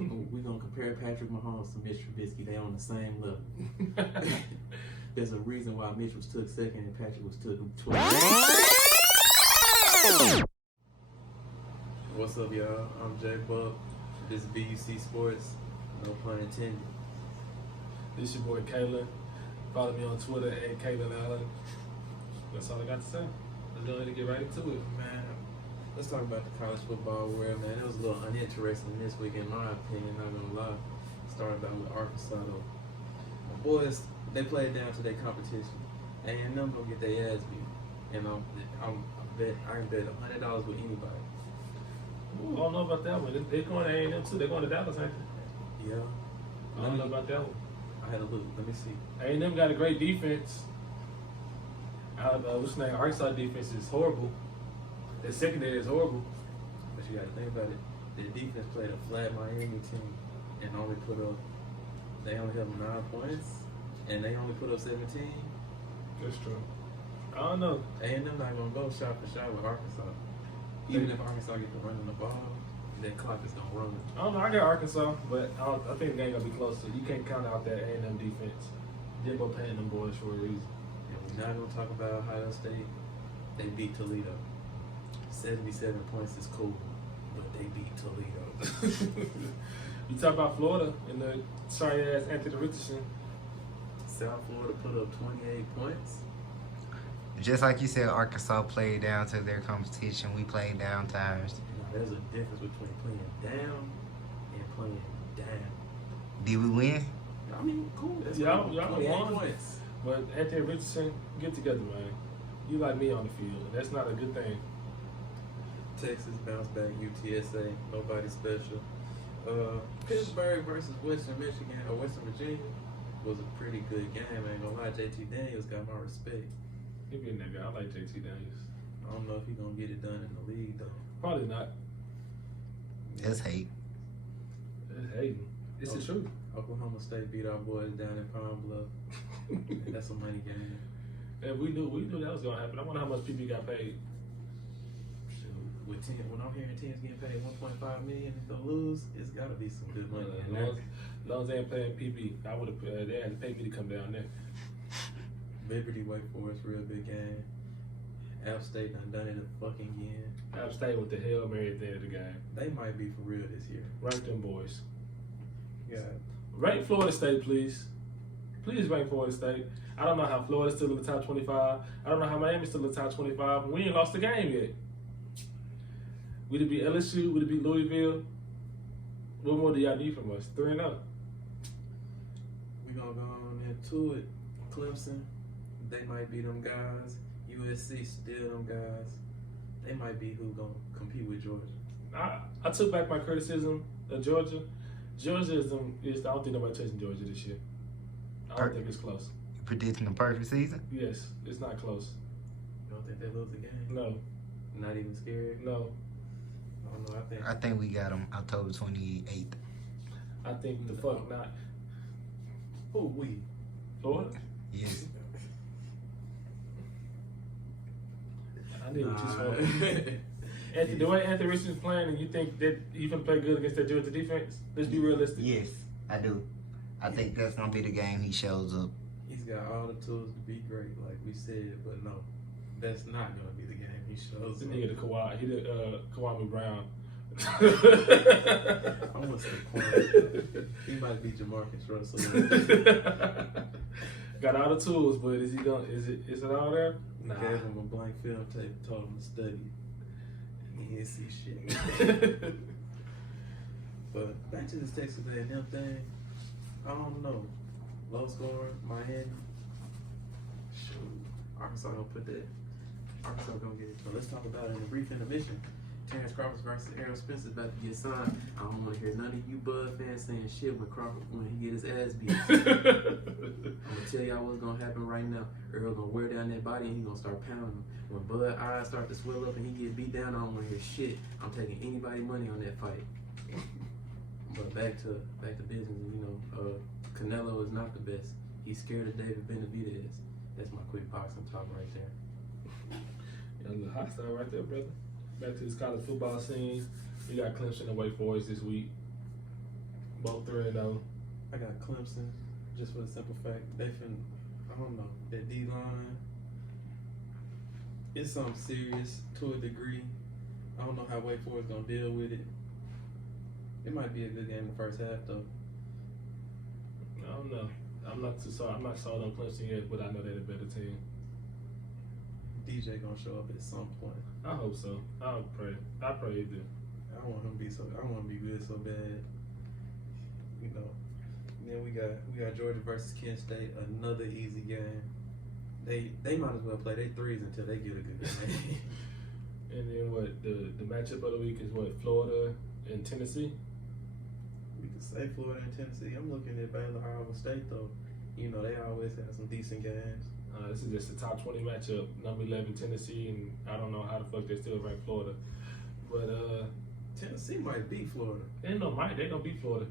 We're going to compare Patrick Mahomes to Mitch Trubisky. They on the same level. There's a reason why Mitch was took second and Patrick was took 12th. What's up, y'all? I'm Jay Buck. This is B.U.C. Sports. No pun intended. This your boy Kalen. Follow me on Twitter at Kalen Allen. That's all I got to say. Let's go ahead and get right into it. Man, let's talk about the college football world, man. It was a little uninteresting this week, in my opinion, not gonna lie. Started out with Arkansas, though. My boys, they played down to their competition. A&M gonna get their ass beat. And I can bet $100 with anybody. Ooh, I don't know about that one. They're going to A&M too. They're going to Dallas, ain't they? Yeah. I don't know about that one. I had to look. Let me see. A&M got a great defense. What's the name? Arkansas defense is horrible. Their secondary is horrible. But you got to think about it. Their defense played a flat Miami team and they only have 9 points and they only put up 17. That's true. I don't know. A&M not going to go shot for shot with Arkansas. Even if Arkansas get to running the ball, that clock is going to run. I don't know. I got Arkansas, but I think the game going to be closer. You can't count out that A&M defense. Jimbo paying them boys for a reason. And we're not going to talk about Ohio State. They beat Toledo. 77 points is cool, but they beat Toledo. You talk about Florida and the sorry-ass Anthony Richardson. South Florida put up 28 points. Just like you said, Arkansas played down to their competition. We played down to ours. Now, there's a difference between playing down and playing down. Did we win? I mean, cool. That's Y'all cool. 28 won. points. But Anthony Richardson, get together, man. You like me on the field, and that's not a good thing. Texas bounced back. UTSA, nobody special. Pittsburgh versus Western Michigan or Western Virginia was a pretty good game. I ain't gonna lie, JT Daniels got my respect. He being that guy. I like JT Daniels. I don't know if he's gonna get it done in the league though. Probably not. That's hate. It's hating. It's the truth. Oklahoma State beat our boys down in Pine Bluff. And that's a money game. And we knew that was gonna happen. I wonder how much PP got paid. With when I'm hearing teams getting paid $1.5 million if they lose, it's got to be some good money. As long as they ain't playing PP, I would have. They had to pay me to come down there. Liberty, Wake Forest, real big game. App State done it fucking again. App State with the Hail Mary at the end of the game. They might be for real this year. Rank them boys. Yeah. Rank Florida State, please. Please rank Florida State. I don't know how Florida's still in the top 25. I don't know how Miami's still in the top 25. We ain't lost the game yet. Would it be LSU? Would it be Louisville? What more do y'all need from us? 3-0. We're going to go on into it. Clemson, they might be them guys. USC, still them guys. They might be who going to compete with Georgia. I took back my criticism of Georgia. Georgia is I don't think nobody touching Georgia this year. I don't think it's close. You predicting the perfect season? Yes, it's not close. You don't think they lose the game? No. Not even scared? No. I don't know. I think we got them October 28th. I think the fuck not. Who we? Florida? Yes. I need what you spoke. The way Anthony Richardson's playing, and you think that he can play good against that Georgia defense? Let's be realistic. Yes, I do. I think that's gonna be the game he shows up. He's got all the tools to be great, like we said, but no, that's not going to be the game he shows This up. nigga the Kawhi, he the Kawhi Brown. I want to say Quan. He might be Jamarcus Russell. Got all the tools, but is it all there? Nah. Gave him a blank film tape, told him to study. He didn't see shit. But back to this Texas A&M thing, I don't know. Low score, Miami. Shoot, Arkansas gonna put that. Arkansas gonna get it. But let's talk about it in a brief intermission. Terrence Crawford versus Errol Spence is about to get signed. I don't want to hear none of you Bud fans saying shit when he get his ass beat. I'm gonna tell y'all what's gonna happen right now. Earl gonna wear down that body and he gonna start pounding him. When Bud eyes start to swell up and he get beat down, I don't want to hear shit. I'm taking anybody money on that fight. But back to business. Canelo is not the best. He's scared of David Benavidez. That's my quick boxing talk right there. A little hot style right there, brother. Back to this college football scene. We got Clemson and Wake Forest this week. Both 3-0. I got Clemson, just for the simple fact I don't know, that D line. It's something serious to a degree. I don't know how Wake Forest gonna deal with it. It might be a good game in the first half though. I don't know. I'm not sold on Clemson yet, but I know they're a better team. DJ gonna show up at some point. I hope so. I pray he do. I want him to be good so bad. You know. Then we got Georgia versus Kent State, another easy game. They might as well play their threes until they get a good game. And then what? The matchup of the week is what? Florida and Tennessee. We can say Florida and Tennessee. I'm looking at Baylor, Iowa State though. You know they always have some decent games. This is just a top 20 matchup. Number 11 Tennessee, and I don't know how the fuck they still rank Florida. But Tennessee might beat Florida. They gonna beat Florida.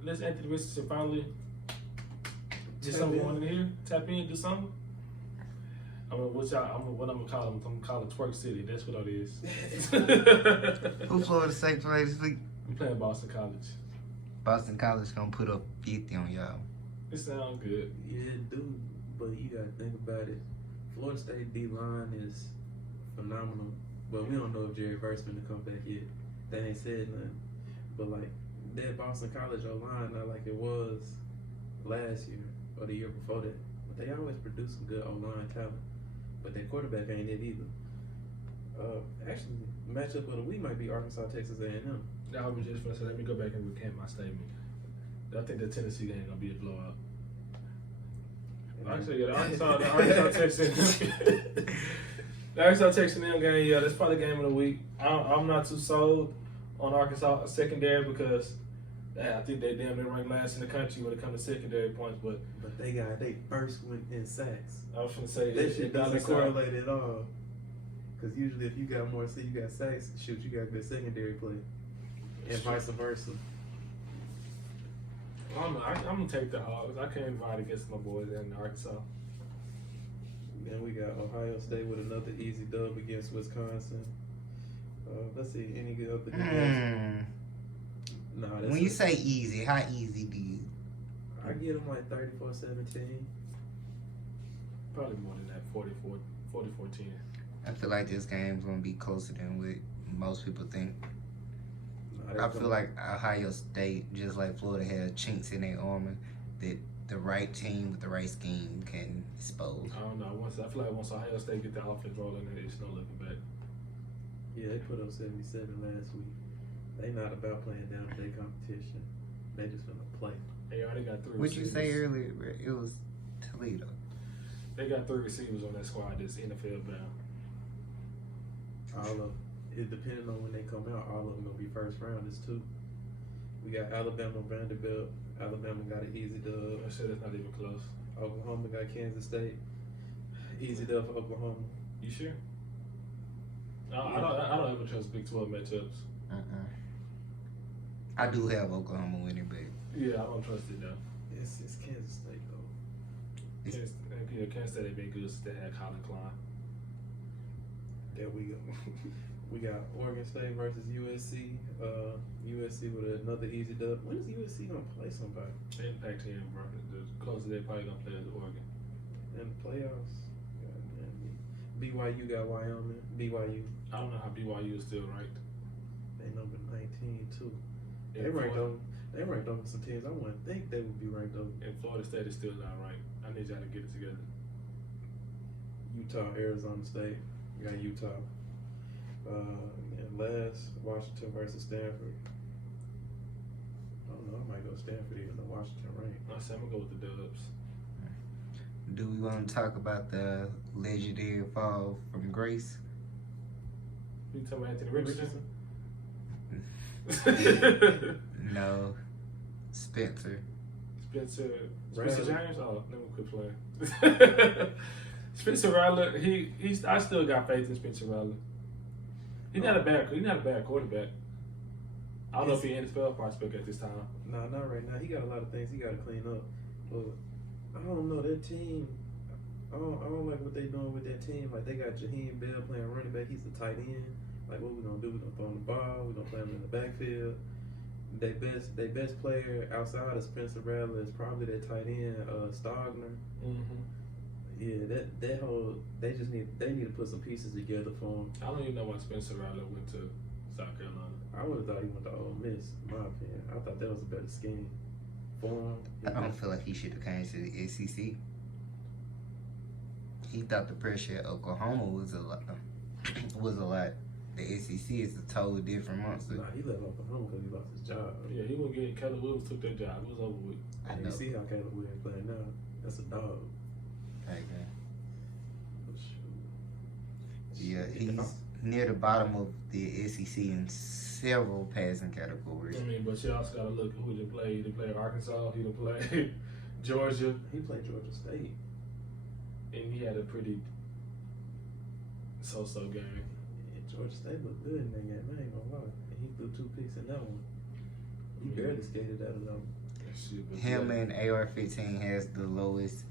Unless Anthony Richardson finally get something going in here, tap in, do something. I'm gonna call them. I'm gonna call it Twerk City. That's what it is. Who Florida State play this week? I'm playing Boston College. Boston College gonna put up 50 on y'all. It sounds good. Yeah, it do. But you gotta think about it. Florida State D line is phenomenal. But we don't know if Jerry Versman to come back yet. They ain't said nothing. But like that Boston College O line, not like it was last year or the year before that. But they always produce some good O line talent. But their quarterback ain't it either. Actually, matchup of the week might be Arkansas, Texas A&M. I was just gonna say, let me go back and recant my statement. I think the Tennessee game gonna be a blowout. Actually, yeah, the Arkansas Texas. The Arkansas Texas game, yeah, that's probably the game of the week. I'm not too sold on Arkansas secondary because I think they damn near ranked last in the country when it comes to secondary points. But they got they first one in sacks. I was gonna say that shit doesn't correlate at all. Because usually if you got more, you got sacks, shoot, you got good secondary play, and vice versa. I'm gonna take the Hogs. I can't fight against my boys in Arkansas. Then we got Ohio State with another easy dub against Wisconsin. Let's see, any good other games? Nah, when you say easy, how easy do you? I get them like 34-17. Probably more than that, 44-10. I feel like this game's gonna be closer than what most people think. Nah, I feel like Ohio State, just like Florida, had chinks in their armor that the right team with the right scheme can expose. I don't know. I feel like once Ohio State get the offense rolling, it's no looking back. Yeah, they put up 77 last week. They not about playing down to their competition. They just gonna play. They already got 3 What'd you receivers. say earlier? It was Toledo. They got 3 receivers on that squad that's NFL bound. All of it, depending on when they come out, all of them gonna be first rounders too. We got Alabama, Vanderbilt. Alabama got an easy dub. I said it's not even close. Oklahoma got Kansas State. Easy dub for Oklahoma. You sure? I don't ever trust Big 12 matchups. I do have Oklahoma winning, but Yeah, I don't trust it though. It's Kansas State though. Kansas State ain't been good since they had Colin Klein. There we go. We got Oregon State versus USC. USC with another easy dub. When is USC gonna play somebody? They in Pac-10, bro. The closest they probably gonna play is Oregon. In the playoffs. BYU got Wyoming. BYU. I don't know how BYU is still ranked. They number 19 too. In They ranked Florida- over. They ranked over some teams. I wouldn't think they would be ranked over. And Florida State is still not ranked. I need y'all to get it together. Utah, Arizona State. We got Utah. And last, Washington versus Stanford. I don't know. I might go Stanford even though Washington ranked. I said I'm gonna go with the Dubs. do we want to talk about the legendary fall from grace? You talking about Anthony Richardson? No, Spencer. Spencer Rattler. James? Oh, let me quit playing. Spencer Rattler, I still got faith in Spencer Rattler. He's not a bad quarterback. I don't know if he's an NFL prospect at this time. Nah, not right now. He got a lot of things he got to clean up. But I don't know that team. I don't like what they doing with that team. Like they got Jaheim Bell playing running back. He's a tight end. Like what we gonna do? We gonna throw him the ball. We gonna play him in the backfield. They best player outside of Spencer Rattler is probably their tight end, Stogner. Mm-hmm. Yeah, that whole they need to put some pieces together for him. I don't even know why Spencer Rattler went to South Carolina. I would have thought he went to Ole Miss, in my opinion. I thought that was a better scheme for him. I don't feel like he should have came to the SEC. He thought the pressure at Oklahoma was a lot. The SEC is a totally different monster. Nah, he left Oklahoma because he lost his job. Yeah, he wouldn't get Caleb Williams took that job. It was over with. I And know. you see how Caleb Williams playing now. That's a dog. Okay. But shoot. Yeah, Shit, he's if I'm- near the bottom of the SEC in several passing categories. I mean, but you also got to look at who they play. He done played Arkansas. He done played Georgia. He played Georgia State. And he had a pretty so-so game. Yeah, Georgia State looked good in that game. I ain't gonna lie. And he threw 2 picks in that one. He barely skated out of them. Shit, but Him yeah. and AR-15 has the lowest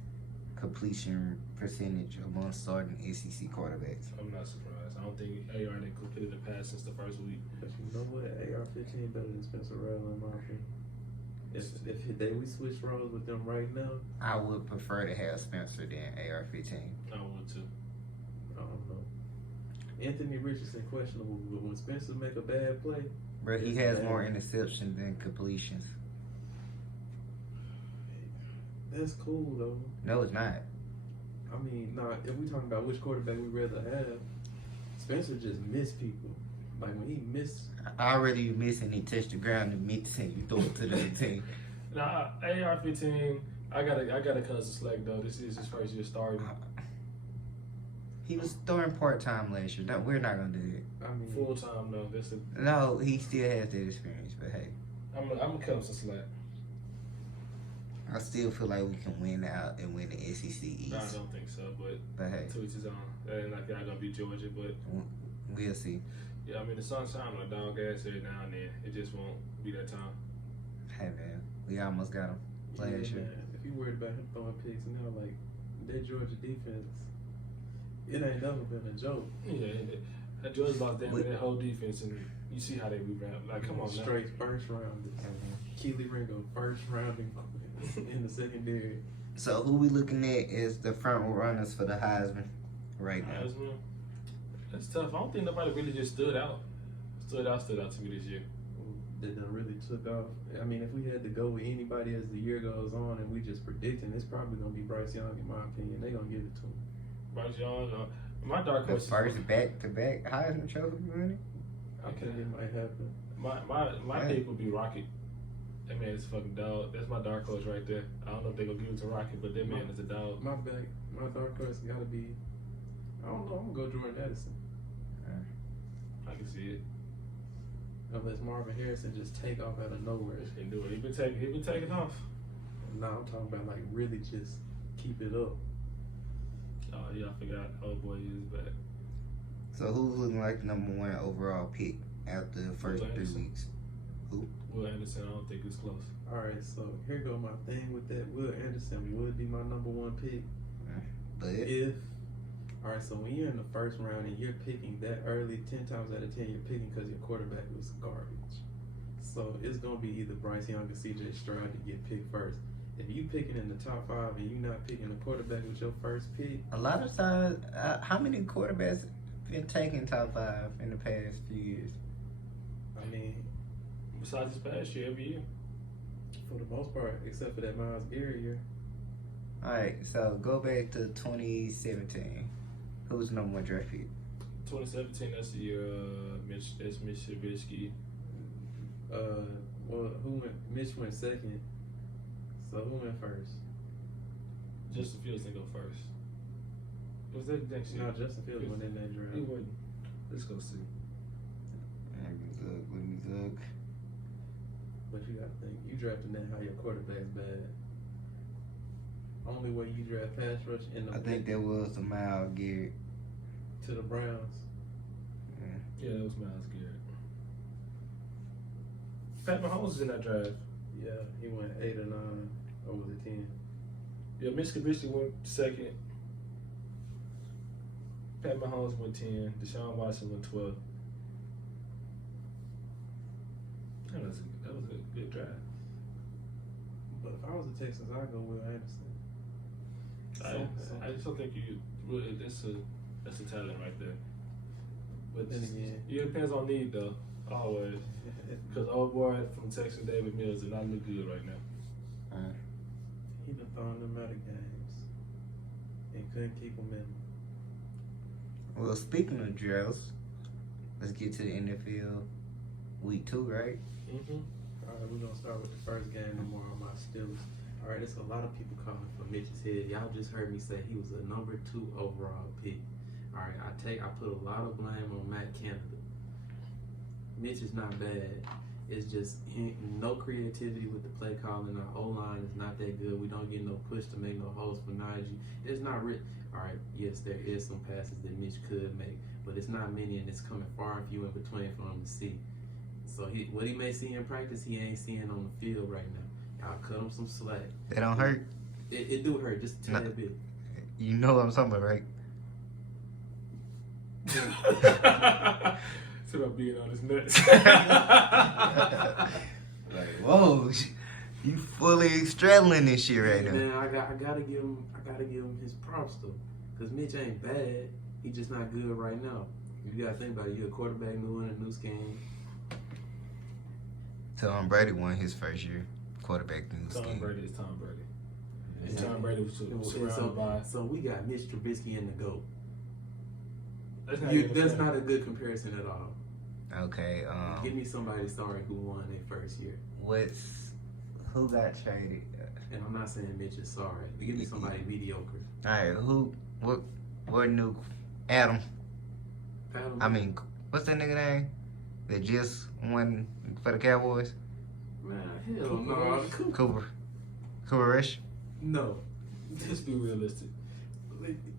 completion percentage among starting SEC quarterbacks. I'm not surprised. I don't think AR didn't completed the pass since the first week. But you know what? AR-15 better than Spencer Rattler in my opinion. If we switch roles with them right now, I would prefer to have Spencer than AR-15. I want to. I don't know. Anthony Richardson questionable, but when Spencer make a bad play, But he it's has bad. more interceptions than completions. That's cool though. No, it's not. I mean, if we talking about which quarterback we rather have, Spencer just missed people. Like when he missed, Already you miss and he touched the ground and missed and you throw it to the other team. Now, AR-15, I gotta cut some slack though. This is his first year starting. He was throwing part-time last year. No, we're not going to do that. I mean, Full time though. That's a, No, he still has that experience, but hey. I'm gonna cut him some slack. I still feel like we can win out and win the SEC East. No, I don't think so, but But hey, to each his own. That ain't like y'all gonna beat Georgia, but we'll see. yeah, I mean the sun shine on a dog ass every now and then. It just won't be that time. Hey, man. We almost got him last year. man, if you worried about him throwing picks now, like that Georgia defense, it ain't never been a joke. Yeah, that Georgia lost them with that whole defense, and you see how they rebound. Like, come on, now. Straight first rounders. Keely Ringo first rounding in the secondary. So who we looking at is the front runners for the Heisman right now? Heisman, that's tough. I don't think nobody really just stood out to me this year. That done really took off. I mean, if we had to go with anybody as the year goes on and we just predicting, it's probably gonna be Bryce Young in my opinion. They gonna give it to him. Bryce Young, my dark The horse. first back-to-back Heisman Trophy winner? I think it might happen. My pick would be Rocket. That man is a fucking dog. That's my dark horse right there. I don't know if they're gonna give it to Rocket, but that man is a dog. My dark horse gotta be. I don't know. I'm gonna go Jordan Addison. I can see it. Unless Marvin Harrison just take off out of nowhere. He can do it. He been taking off. No, I'm talking about like really just keep it up. Oh yeah, I forgot. Oh boy, he is back. So who's looking like the number 1 overall pick after the first 3 Anderson. weeks? Will Anderson, I don't think it's close. All right, so here go my thing with that. Will Anderson would be my number 1 pick But if. All right, so when you're in the first round and you're picking that early, 10 times out of 10 you're picking because your quarterback was garbage. So it's gonna be either Bryce Young or CJ Stroud to get picked first. If you picking in the top 5 and you're not picking a quarterback with your first pick, a lot of times, how many quarterbacks been taking top 5 in the past few years? I mean, Besides this past year, every year. for the most part, except for that Myles Garrett year. Alright, so go back to 2017. Who's the number 1 draft pick? 2017, that's the year Mitch Trubisky. Well, who went? Mitch went second. So who went first? Justin Fields didn't go first. Was that next year? No, Justin Fields went in that draft. He wouldn't. Let's go see. Let me look. But you gotta think, you drafting that how your quarterback's bad. Only way you draft pass rush in the I think that was the Myles Garrett. to the Browns. Yeah, that was Myles Garrett. Pat Mahomes is in that draft. Yeah, he went 8 or 9, or was it 10? Yeah, Mitch Trubisky went second. Pat Mahomes went 10. Deshaun Watson went 12. That was a good drive. But if I was the Texans, I'd go Will Anderson. I just don't think you really. That's a talent right there. But Then again, it depends on need though. Always. Because old boy from Texas, David Mills, did not look good right now. he done thrown them out of games and couldn't keep them in. Well, speaking of drills, let's get to the NFL week 2, right? Mm-hmm. All right, we're gonna start with the first game tomorrow. My Steelers. All right, there's a lot of people calling for Mitch's head. Y'all just heard me say he was a number 2 overall pick. All right, I put a lot of blame on Matt Canada. Mitch is not bad. It's just no creativity with the play calling. Our O-line is not that good. We don't get no push to make no holes for Najee. It's not all right, yes, there is some passes that Mitch could make, but it's not many, and it's coming far and few in between for him to see. So what he may see in practice, he ain't seeing on the field right now. Y'all cut him some slack. They don't hurt. It do hurt, just a tad bit. You know what I'm talking about, right? So about being on his nuts. Like, whoa, you fully straddling this shit right now. Man, I gotta give him his props though, cause Mitch ain't bad. He just not good right now. You gotta think about it. You're a quarterback, new in a new scheme. Tom Brady won his first year quarterback in the Tom scheme. Brady is Tom Brady. And Tom Brady was surrounded by. So we got Mitch Trubisky in the GOAT. That's That's not a good comparison at all. Okay, Give me somebody who won their first year. Who got traded? And I'm not saying Mitch is sorry. Give me somebody mediocre. All right, what new Adam? I mean, what's that nigga name that just won for the Cowboys? Man, hell no. Cooper Rush? No. Let's be realistic.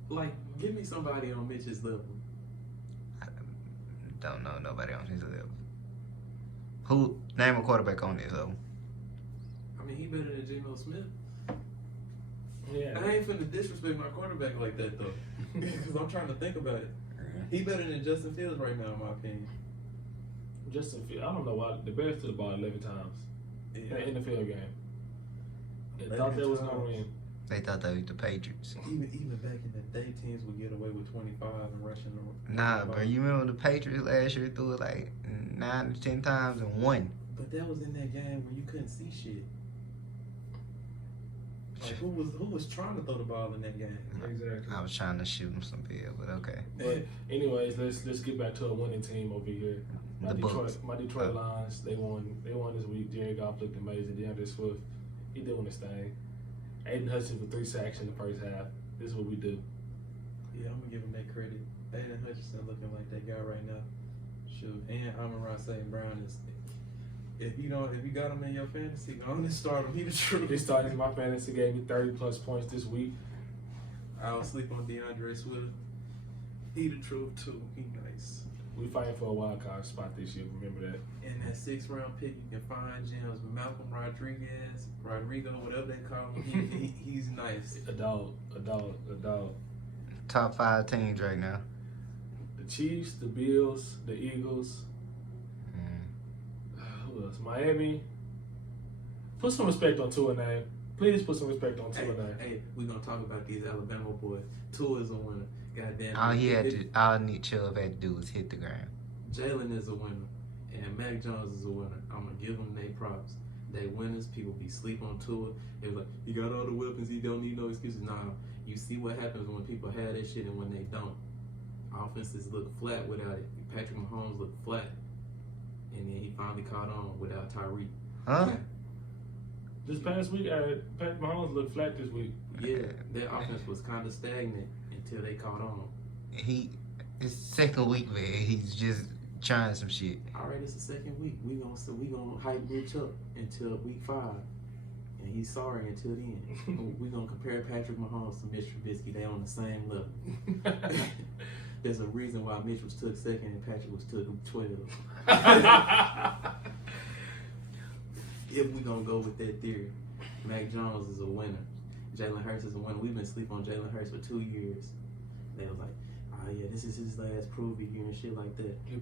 Like, give me somebody on Mitch's level. Don't know nobody on his level. Who name a quarterback on this level? I mean, he better than Geno Smith. Yeah. I ain't finna disrespect my quarterback like that though, because I'm trying to think about it. He better than Justin Fields right now, in my opinion. Justin Fields, I don't know why the Bears threw the ball 11 times in the field game. They thought they was gonna win. They thought they was the Patriots. Even back in the day, teams would get away with 25 and rushing the Nah, bro, you remember the Patriots last year threw it like 9 to 10 times and won. But that was in that game where you couldn't see shit. Like, who was trying to throw the ball in that game? Exactly. I was trying to shoot him some bill, but okay. But anyways, let's get back to a winning team over here. My Detroit Lions, they won this week. Jared Goff looked amazing. DeAndre Swift, he doing his thing. Aiden Hutchinson with 3 sacks in the first half. This is what we do. Yeah, I'm gonna give him that credit. Aiden Hutchinson looking like that guy right now. Shoot, and Amon-Ra St. Brown is. If you got him in your fantasy, go on and start him. He the truth. He started my fantasy, gave me 30+ points this week. I will sleep on DeAndre Swift. He the truth too. He nice. We fighting for a wild card spot this year. Remember that. In that 6th round pick, you can find gems. Malcolm Rodrigo, whatever they call him. He's nice. A dog. Top 5 teams right now. The Chiefs, the Bills, the Eagles. Who else? Miami. Put some respect on Tua name. Please put some respect on Tua name. Hey, we're gonna talk about these Alabama boys. Tua is a winner. Goddamn. All Nick Chubb had to do was hit the ground. Jalen is a winner, and Mac Jones is a winner. I'm gonna give them their props. They winners. People be sleep on Tua. They're like, he got all the weapons. He don't need no excuses. Nah, you see what happens when people have that shit and when they don't. Offenses look flat without it. Patrick Mahomes looked flat, and then he finally caught on without Tyreek. Huh? This past week, Patrick Mahomes looked flat this week. Yeah, their offense was kind of stagnant until they caught on. It's 2nd week, man. He's just trying some shit. All right, it's the 2nd week. We gonna hype Rich up until week 5, and he's sorry until then. We gonna compare Patrick Mahomes to Mitch Trubisky. They on the same level. There's a reason why Mitch was took 2nd and Patrick was took 12. If we gonna go with that theory, Mac Jones is a winner. Jalen Hurts is a winner. We've been sleeping on Jalen Hurts for 2 years. They was like, oh yeah, this is his last prove year and shit like that. He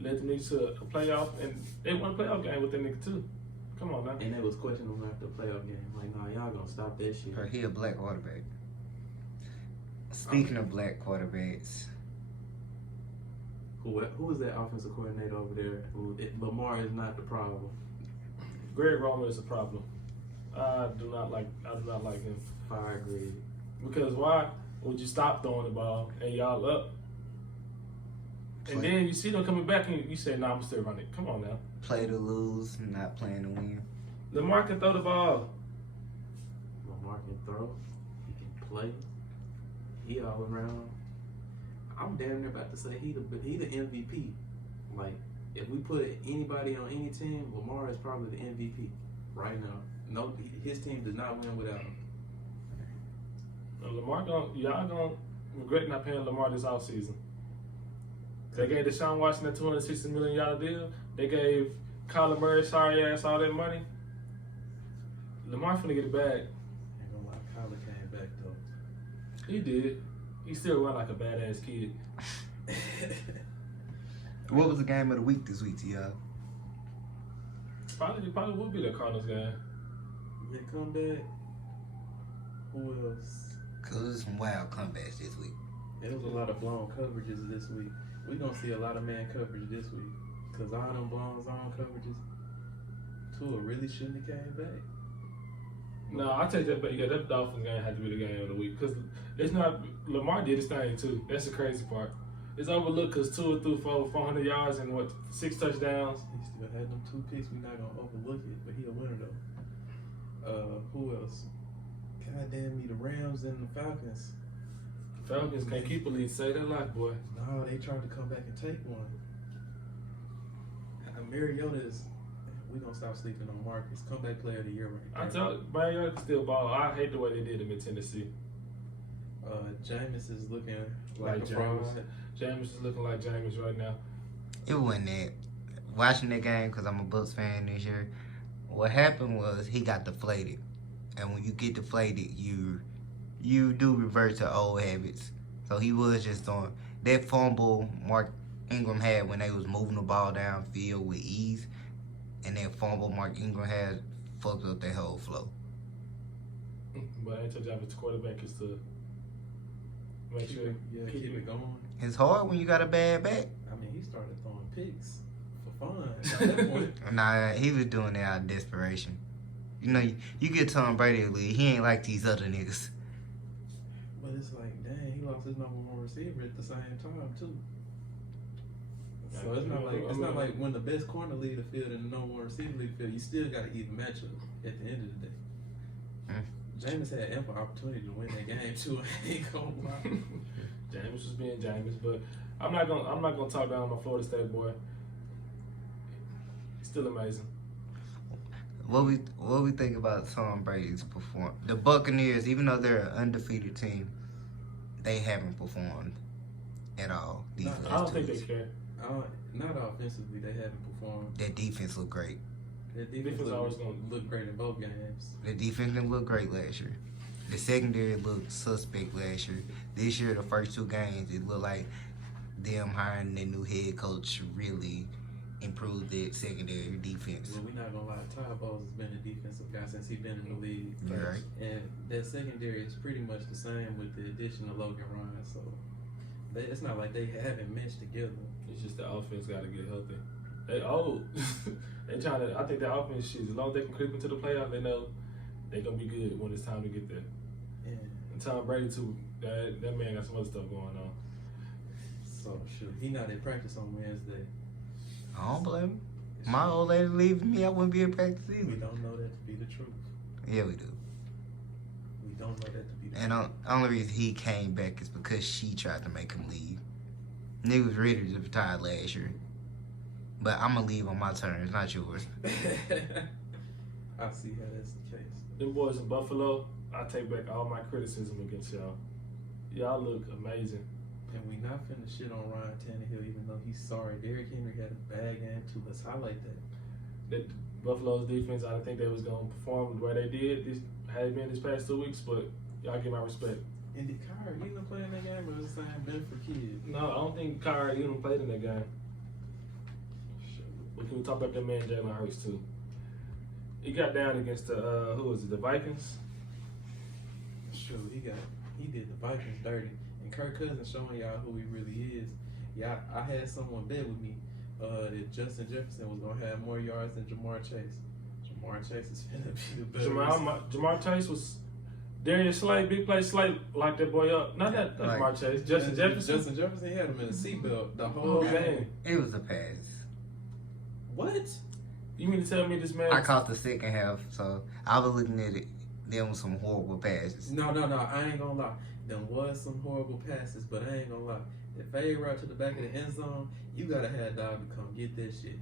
led the niggas to a playoff, and they won a playoff game with that nigga too. Come on now. And they was questioning him after the playoff game. Like, nah, y'all gonna stop that shit. Or he a black quarterback. Speaking of black quarterbacks, Who is that offensive coordinator over there? Lamar is not the problem. Greg Roman is a problem. I do not like him. Fire Greg. Because why would you stop throwing the ball and y'all up? And then you see them coming back and you say, nah, I'm still running. Come on now. play to lose, not playing to win. Lamar can throw the ball. Lamar can throw. He can play. He all around. I'm damn near about to say he the MVP. Like, if we put anybody on any team, Lamar is probably the MVP right now. No, his team does not win without him. Y'all gonna regret not paying Lamar this offseason. They gave Deshaun Watson that $260 million deal. They gave Kyler Murray, sorry ass, all that money. Lamar finna get it back. Ain't gonna lie, Kyler came back though. He did. He still run like a badass kid. What was the game of the week this week to y'all? Probably would be the Cardinals game. They come back. Who else? Cause there's some wild comebacks this week. There was a lot of blown coverages this week. We gonna see a lot of man coverage this week. Cause all them blown zone coverages, Tua really shouldn't have came back. No, I take that back. Yeah, that Dolphins game had to be the game of the week because it's not. Lamar did his thing too. That's the crazy part. It's overlooked because Tua threw for 400 yards and 6 touchdowns. He still had them 2 picks. We're not gonna overlook it, but he a winner though. Who else? God damn me, the Rams and the Falcons. Falcons can't keep a lead. Say that life, boy. No, they tried to come back and take one. Mariota is. We gonna stop sleeping on Marcus. Comeback player of the year right I there. tell Mariota can still ball. I hate the way they did him in Tennessee. Jameis is looking Like like a fraud. Jameis is looking like Jameis right now. It wasn't that. Watching that game, because I'm a Bucks fan this year, what happened was he got deflated. And when you get deflated, you do revert to old habits. So he was just on that fumble Mark Ingram had when they was moving the ball downfield with ease, and that fumble Mark Ingram had fucked up their whole flow. But I ain't your job as quarterback is to make sure Keep it going. It's hard when you got a bad back. I mean, he started throwing picks for fun at that point. Nah, he was doing it out of desperation. You know, you get Tom Brady in the league, he ain't like these other niggas. But it's like, dang, he lost his number 1 receiver at the same time too. So it's not like when the best corner lead the field and the number 1 receiver lead the field, you still got to even match up at the end of the day. Jameis had ample opportunity to win that game too. I ain't gonna lie. Jameis was being Jameis, but I'm not gonna talk down my Florida State boy. He's still amazing. What we think about Tom Brady's performance? The Buccaneers, even though they're an undefeated team, they haven't performed at all. I don't think they care. Not offensively, they haven't performed. Their defense looked great. Their defense always gonna look great in both games. The defense didn't look great last year. The secondary looked suspect last year. This year, the first 2 games, it looked like them hiring their new head coach really improved their secondary defense. Well, we're not gonna lie, Ty Bowles has been a defensive guy since he's been in the league. Right. And that secondary is pretty much the same with the addition of Logan Ryan. So it's not like they haven't meshed together. It's just the offense got to get healthy. They old. They trying to. I think the offense shit. As long as they can creep into the playoff, they know they're gonna be good when it's time to get there. Yeah. And Tom Brady too. That man got some other stuff going on. So shoot, he not in practice on Wednesday. I don't blame him. My old lady leaving me, I wouldn't be in practice either. We don't know that to be the truth. Yeah, we do. We don't know that to be the And truth. the only reason he came back is because she tried to make him leave. Nigga was ready to retire last year. But I'm going to leave on my terms, not yours. I see how that's the case. Them boys in Buffalo, I take back all my criticism against y'all. Y'all look amazing. And we not finna shit on Ryan Tannehill, even though he's sorry. Derrick Henry had a bad game too. Let's highlight that. That Buffalo's defense, I didn't think they was gonna perform the way they did. Had been this past 2 weeks, but y'all get my respect. And did Kyrie even play in that game, or was it the same been for kids? No, I don't think Kyrie even played in that game. But can we talk about that man Jalen Hurts too? He got down against the who was it? The Vikings. Sure, he did the Vikings dirty, and Kirk Cousins showing y'all who he really is. Yeah, I had someone bet with me that Justin Jefferson was gonna have more yards than Jamar Chase. Jamar Chase is finna be the better. Jamar Chase was Darius Slay, big play Slay locked that boy up. Not that Like, Jamar Chase, Justin Jefferson. Justin Jefferson had him in a seatbelt the whole game. It was a pass. What? You mean to tell me this man? I caught the second half, so I was looking at it. There was some horrible passes. No, I ain't gonna lie. There was some horrible passes, but I ain't gonna lie. The fade route to the back of the end zone, you gotta have dog to come get that shit.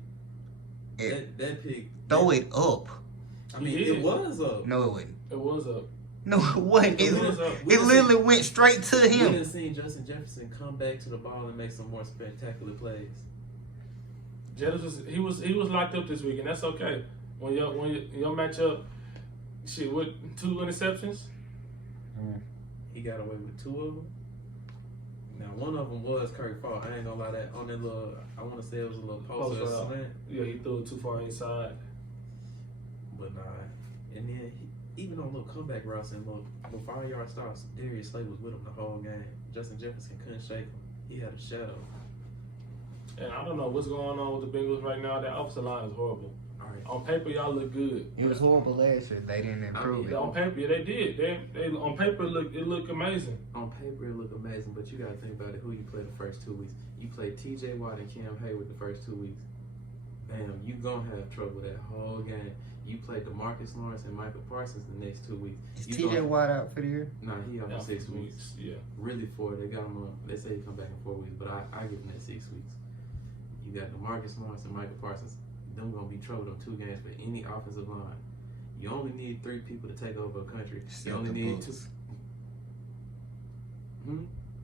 That pick. Throw it up. I mean, it was up. No, it wasn't. It was up. No, it wasn't. It was up. It literally went straight to We him. done seen Justin Jefferson come back to the ball and make some more spectacular plays. He was locked up this week, and that's okay. When your matchup, shit, with 2 interceptions. He got away with 2 of them. Now, one of them was Kirk fault. I ain't gonna lie, that on that little, I want to say it was a little post or slant. Yeah, he threw it too far inside. But nah, and then even on little comeback routes and little 5-yard stops, Darius Slay was with him the whole game. Justin Jefferson couldn't shake him. He had a shadow. And I don't know what's going on with the Bengals right now. That offensive line is horrible. All right. On paper, y'all look good. It was horrible last year. They didn't improve it. On paper, yeah, they did. They on paper it looked amazing. On paper, it looked amazing, but you got to think about it. Who you play the first 2 weeks? You played T.J. Watt and Cam Hayward the first 2 weeks. Bam, you gonna have trouble that whole game. You played DeMarcus Lawrence and Michael Parsons the next 2 weeks. Is T.J. Watt out for the year? Nah, he out for 6 weeks. Yeah. Really 4. They got him on. They say he come back in 4 weeks, but I give him that 6 weeks. You got DeMarcus Lawrence and Michael Parsons. Them gonna be trouble them 2 games for any offensive line. You only need 3 people to take over a country. You only need 2.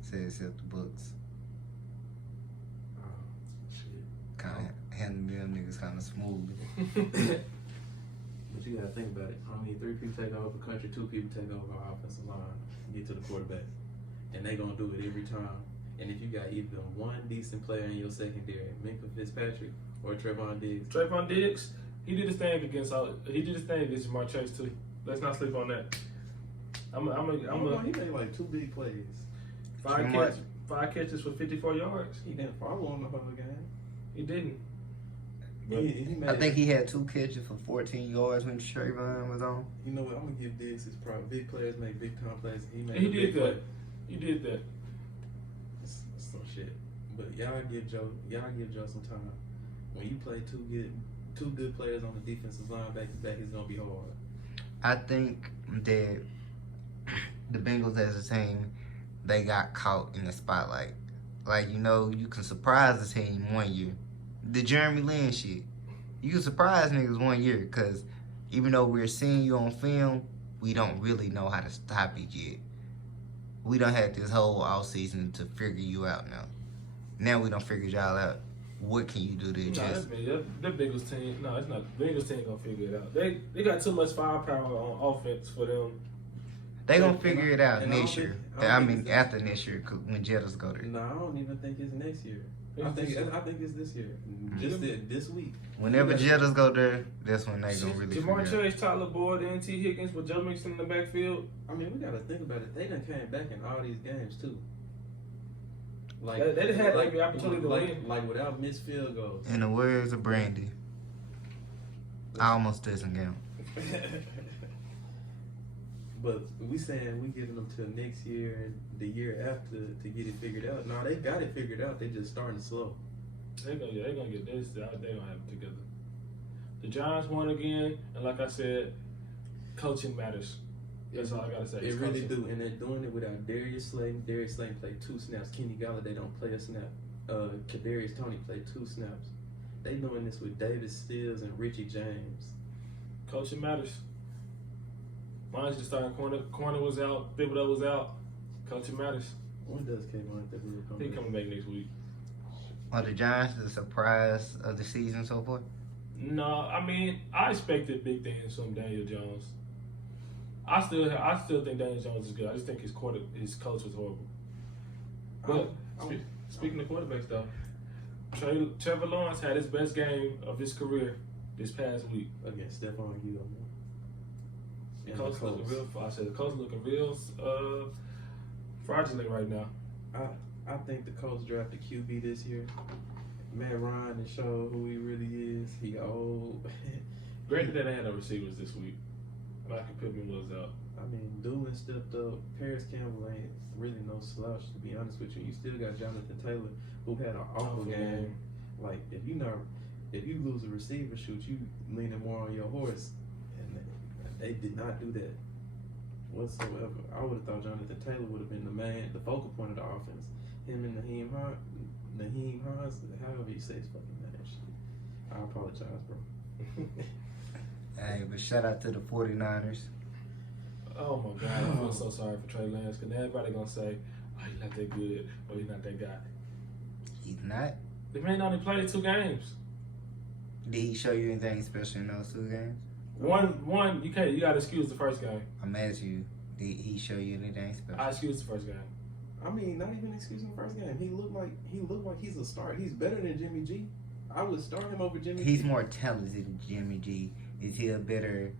Said except the books. Oh, shit. Kind of handling them niggas kind of smooth. But you gotta think about it. I need 3 people take over a country, 2 people take over our offensive line, get to the quarterback, and they gonna do it every time. And if you got either one decent player in your secondary, Minkah Fitzpatrick or Trayvon Diggs. Trayvon Diggs, he did his thing against Jamar Chase too. Let's not sleep on that. He made like 2 big plays. 5 catches for 54 yards. He didn't follow him the whole game. He didn't. I think he had 2 catches for 14 yards when Trayvon was on. You know what? I'm gonna give Diggs his pride. Big players make big time plays. He did that. He did that. Some shit. But y'all give Joe some time. When you play 2 good players on the defensive line back to back, it's gonna be hard. I think that the Bengals as a team, they got caught in the spotlight. Like, you can surprise the team 1 year. The Jeremy Lin shit. You can surprise niggas 1 year because even though we're seeing you on film, we don't really know how to stop it yet. We done had this whole offseason to figure you out now. Now we done figured y'all out. What can you do to adjust? That Bengals team, no, it's not. The Bengals team gonna figure it out. They got too much firepower on offense for them. They gonna figure it out next year. After next year, when Jettas go there. No, I don't even think it's next year. I think it's this year. Just this week. Whenever Jettas go there, that's when they gonna really figure Jamar it Chase, Tyler Boyd, and T. Higgins with Joe Mixon in the backfield. I mean, we gotta think about it. They done came back in all these games too. Like they had every opportunity to win. Like without missed field goals. In the words of Brandy, I almost doesn't count. But we saying we giving them till next year and the year after to get it figured out. No, they got it figured out. They just starting slow. They're gonna get this. They don't have it together. The Giants won again, and like I said, coaching matters. That's all I gotta say. They really do, and they're doing it without Darius Slayton. Darius Slayton played 2 snaps. Kenny Galladay don't play a snap. Kadarius Toney played 2 snaps. They doing this with David Stills and Richie James. Coaching matters. Mine's just starting corner. Corner was out. Thibodeau was out. Coaching matters. When does Kayvon Thibodeau come He's back? coming back next week. Are the Giants the surprise of the season so far? No, I mean I expected big things from Daniel Jones. I still think Daniel Jones is good. I just think his coach was horrible. But speaking of quarterbacks, though, Trevor Lawrence had his best game of his career this past week. Against Stephon Gilmore. The coach looking real. I said the coach looking real fraudulent right now. I think the coach drafted QB this year. Matt Ryan has showed who he really is. He old. Granted that they had no receivers this week. Michael Pittman was out. I mean, Doolin stepped up. Paris Campbell ain't really no slouch, to be honest with you. You still got Jonathan Taylor, who had an awful game. Like, if you lose a receiver, shoot, you leaning more on your horse. And they did not do that whatsoever. I would have thought Jonathan Taylor would have been the focal point of the offense. Him and Naheem Hines, however you say his fucking name. Shit. I apologize, bro. Hey, but shout out to the 49ers. Oh my God, I feel so sorry for Trey Lance because everybody gonna say, "Oh, he's not that good," or "He's not that guy." He's not. The man only played 2 games. Did he show you anything special in those 2 games? One, you gotta excuse the first game. I'm asking you, did he show you anything special? I excuse the first game. I mean, not even excusing the first game. He looked like he's a start. He's better than Jimmy G. I would start him over Jimmy G. He's more talented than Jimmy G. Is he a better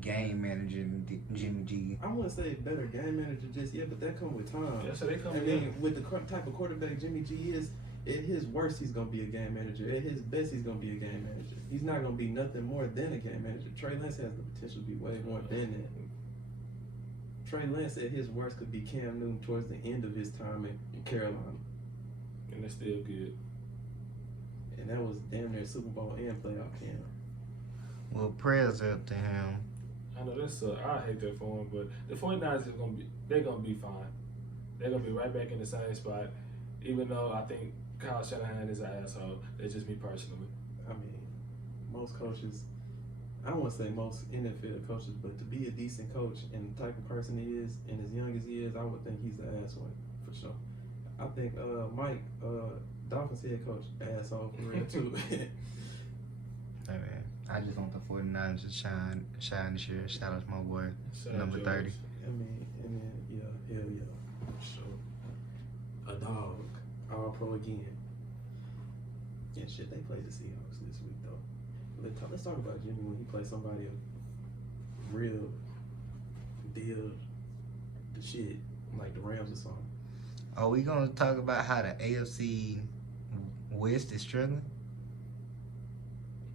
game manager than Jimmy G? I wouldn't say better game manager just yet, but that comes with time. Yeah, so they come and then with the type of quarterback Jimmy G is, at his worst he's gonna be a game manager. At his best he's gonna be a game manager. He's not gonna be nothing more than a game manager. Trey Lance has the potential to be way more than that. Trey Lance at his worst could be Cam Newton towards the end of his time in Carolina. And they're still good. And that was damn near Super Bowl and playoff Cam. Well, prayers up to him. I know I hate that for him, but the 49ers they're gonna be fine. They're gonna be right back in the same spot, even though I think Kyle Shanahan is an asshole. That's just me personally. I mean, most coaches, I don't want to say most NFL coaches, but to be a decent coach and the type of person he is, and as young as he is, I would think he's an asshole for sure. I think Mike, Dolphins head coach, asshole for real too. Hey man, I just want the 49ers to shine this year. Shout out to my boy, number 30. I mean, and then, yeah, hell yeah. For sure. A dog. All pro again. And shit, they played the Seahawks this week, though. Let's talk about Jimmy when he plays somebody of real deal, the shit, like the Rams or something. Are we going to talk about how the AFC West is struggling?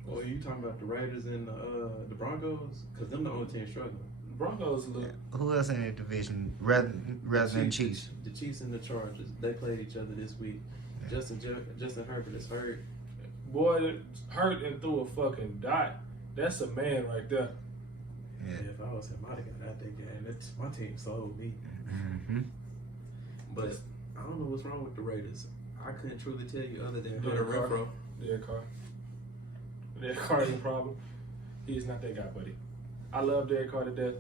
Or are you talking about the Raiders and the Broncos? Because them the only team struggling. Broncos look. Who else in the division rather than Chiefs? The Chiefs and the Chargers. They played each other this week. Yeah. Justin Herbert is hurt. Boy, hurt and threw a fucking dot. That's a man right there. Yeah. If I was him, I'd have got out that game. That's my team sold me. Mm-hmm. But I don't know what's wrong with the Raiders. I couldn't truly tell you other than Derek Carr. Derek Carr is a problem. He's not that guy, buddy. I love Derek Carr to death.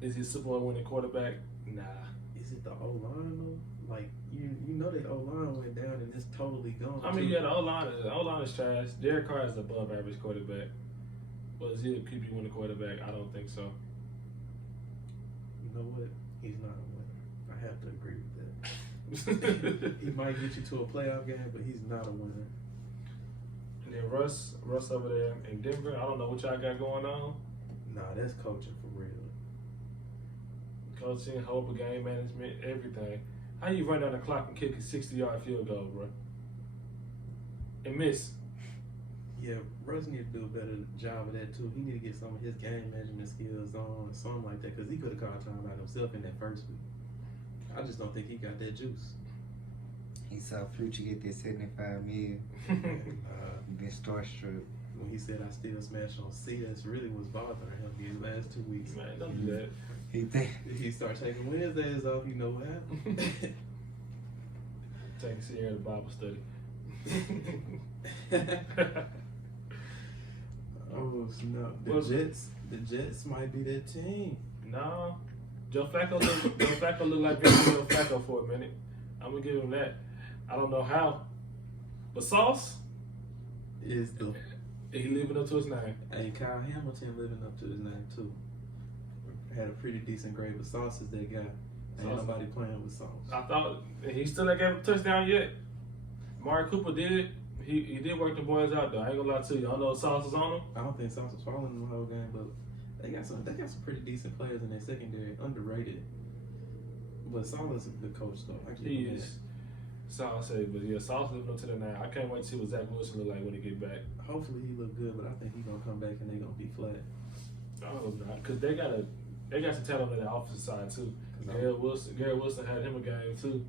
Is he a Super Bowl winning quarterback? Nah. Is it the O-line though? Like you know the O-line went down and it's totally gone. I mean, yeah, the O-line is trash. Derek Carr is above average quarterback. But is he a QB winning quarterback? I don't think so. You know what? He's not a winner. I have to agree with that. He might get you to a playoff game, but he's not a winner. And then Russ over there in Denver, I don't know what y'all got going on. Nah, that's coaching for real. Coaching, hope, game management, everything. How you run down the clock and kick a 60-yard field goal, bro? And miss. Yeah, Russ need to do a better job of that too. He need to get some of his game management skills on, something like that, because he could have called time out himself in that first week. I just don't think he got that juice. He saw Future get that $75 million. Been starstruck. When he said I still smash on C, that's really what's bothering him these last 2 weeks. Man, don't do that. He start taking Wednesdays off, you know what happened? Taking Sierra to Bible study. Oh snap! The Jets might be that team. No, Joe Flacco looked like Joe Flacco for a minute. I'm gonna give him that. I don't know how, but Sauce is the he living up to his name. Hey, Kyle Hamilton living up to his name too. had a pretty decent grade, but Sauce is that guy. Ain't Sauce. nobody playing with Sauce. I thought he still ain't gave a touchdown yet. Mari Cooper did. He did work the boys out though. I ain't gonna lie to you. I know Sauce is on him. I don't think Sauce was following them the whole game, but they got some pretty decent players in their secondary, underrated. But Sauce is a good coach though. I give He him is. So I say, but yeah, Sauce living up to the name. I can't wait to see what Zach Wilson look like when he get back. that. Hopefully he look good, but I think he gonna come back and they gonna be flat. I hope not, cause they got some talent on the offensive side too. Garrett Wilson had him a game too.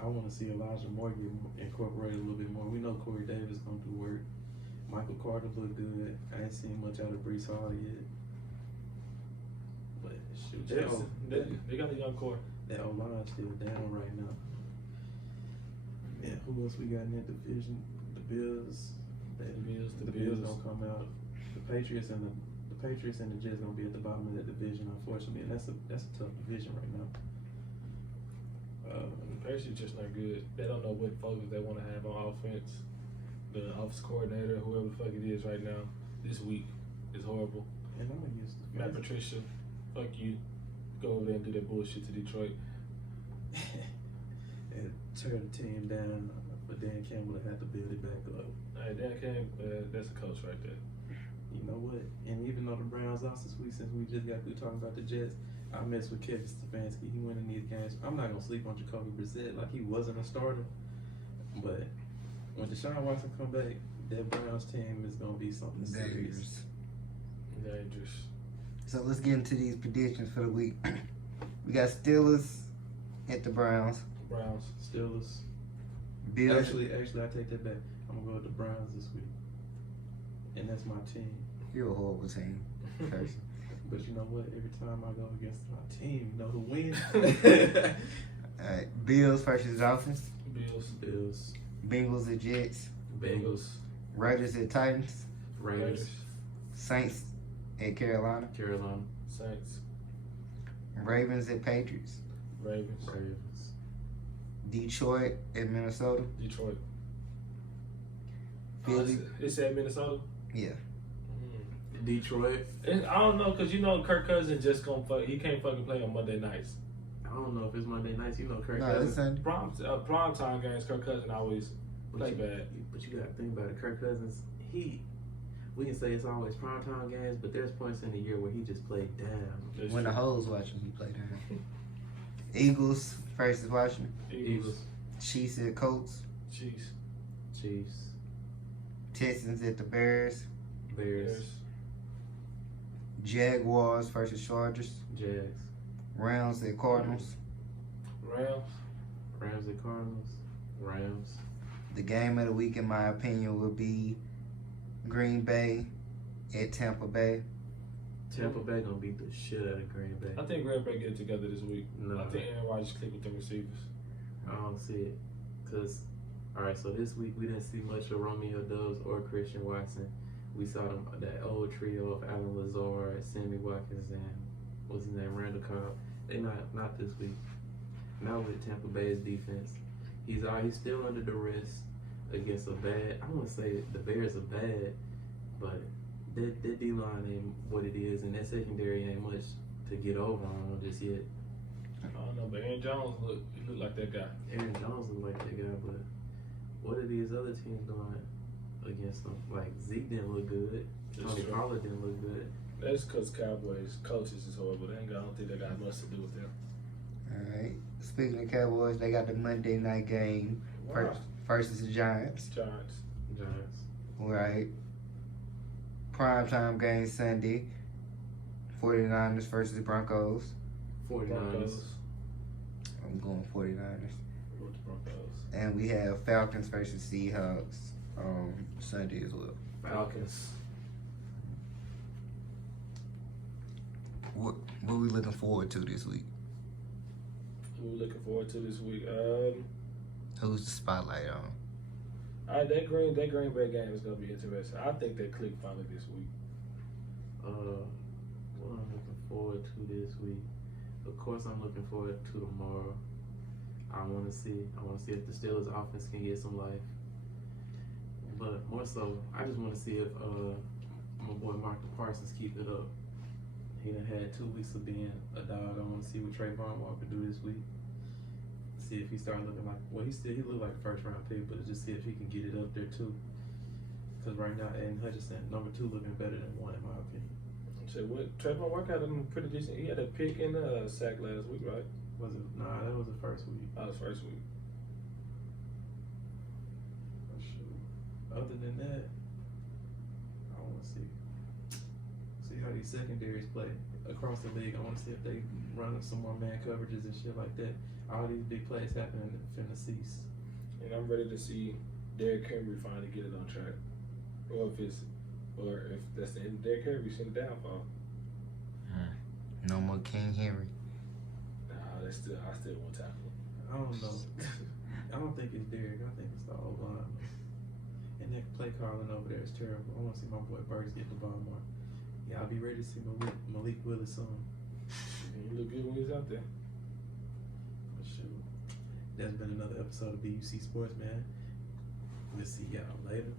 I want to see Elijah Moore get incorporated a little bit more. We know Corey Davis gonna do work. Michael Carter look good. I ain't seen much out of Brees Hall yet. But shoot, They got a young core. that O-line still down right now. Yeah, who else we got in that division? The Bills. The Bills gonna come out. The Patriots and the Jets gonna be at the bottom of that division, unfortunately, and that's a tough division right now. The Patriots just not good. They don't know what focus they want to have on offense. The offense coordinator, whoever the fuck it is right now, this week is horrible. And I'm gonna use Matt Patricia, fuck you. Go over there and do that bullshit to Detroit. and tear the team down, but Dan Campbell had to build it back up. Hey, Dan Cam, that's a coach right there. You know what? And even though the Browns lost this week, since we just got through talking about the Jets, I mess with Kevin Stefanski. He winning these games. I'm not gonna sleep on Jacoby Brissett like he wasn't a starter, but when Deshaun Watson come back, that Browns team is gonna be something serious. Dangerous. So let's get into these predictions for the week. We got Steelers at the Browns. Browns. Steelers. Bills. Actually, I take that back. I'm gonna go with the Browns this week, and that's my team. You're a horrible team person. But you know what? Every time I go against my team, you know who wins? All right, Bills versus Dolphins. Bills. Bengals at Jets. Bengals. Raiders at Titans. Raiders. Saints at Carolina. Carolina. Saints. Ravens at Patriots. Ravens. Ravens. Detroit at Minnesota. Detroit. Philly. It's at Minnesota? Yeah. Detroit. I don't know, because you know Kirk Cousins just gonna he can't fucking play on Monday nights. I don't know if it's Monday nights. You know Kirk No, Cousins. it's Sunday. Prime time games, Kirk Cousins always play bad. But you gotta think about it. Kirk Cousins, we can say it's always primetime games, but there's points in the year where he just played down. When the hoes watching, he played down. Eagles versus Washington. Eagles. Chiefs at Colts. Chiefs. Texans at the Bears. Bears. Jaguars versus Chargers. Jags. Rams at Cardinals. Rams. Rams at Cardinals. Rams. The game of the week, in my opinion, will be Green Bay at Tampa Bay. Tampa Bay gonna beat the shit out of Green Bay. I think Green Bay get it together this week. No. I think Aaron Rodgers click with the receivers. I don't see it. Cause, all right, so this week we didn't see much of Romeo Doubs or Christian Watson. We saw them that old trio of Alan Lazard, Sammy Watkins, and what's his name, Randall Cobb. They not this week. Not with Tampa Bay's defense. He's still under duress against a bad. I want to say the Bears are bad, but that D line ain't what it is, and that secondary ain't much to get over on just yet. I don't know, but Aaron Jones look like that guy. Aaron Jones look like that guy, but what are these other teams doing against them? Like Zeke didn't look good. Tony Pollard didn't look good. That's because Cowboys coaches is horrible. I don't think that got much to do with them. All right. Speaking of Cowboys, they got the Monday night game versus the Giants. Giants. Right. Primetime game Sunday. 49ers versus Broncos. 49ers. I'm going 49ers. With the Broncos. And we have Falcons versus Seahawks Sunday as well. Falcons. What are we looking forward to this week? Who we looking forward to this week? Who's the spotlight on? That Green Bay game is gonna be interesting. I think they click finally this week. What I'm looking forward to this week. Of course, I'm looking forward to tomorrow. I want to see if the Steelers offense can get some life. But more so, I just want to see if my boy Mark Parsons keep it up. He done had 2 weeks of being a dog. I want to see what Trayvon Walker do this week. See if he start looking like, well, he look like a first round pick, but just see if he can get it up there too. Because right now, Aiden Hutchinson, number 2, looking better than 1 in my opinion. So what? Trayvon Walker had him pretty decent. He had a pick and a sack last week, right? Was it? Nah, that was the first week. That was first week. Oh, shoot. Other than that, I want to see how these secondaries play across the league. I want to see if they run some more man coverages and shit like that. All these big plays happening finna cease. And I'm ready to see Derrick Henry finally get it on track. Or if that's the end of Derrick Henry, seen the downfall. No more King Henry. Nah, I still won't tackle. I don't know. I don't think it's Derrick. I think it's the old line. And that play calling over there is terrible. I want to see my boy Burks get the ball more. Yeah, I'll be ready to see Malik Willis soon. He look good when he's out there. But shoot. That's been another episode of B.U.C. Sports, man. We'll see y'all later.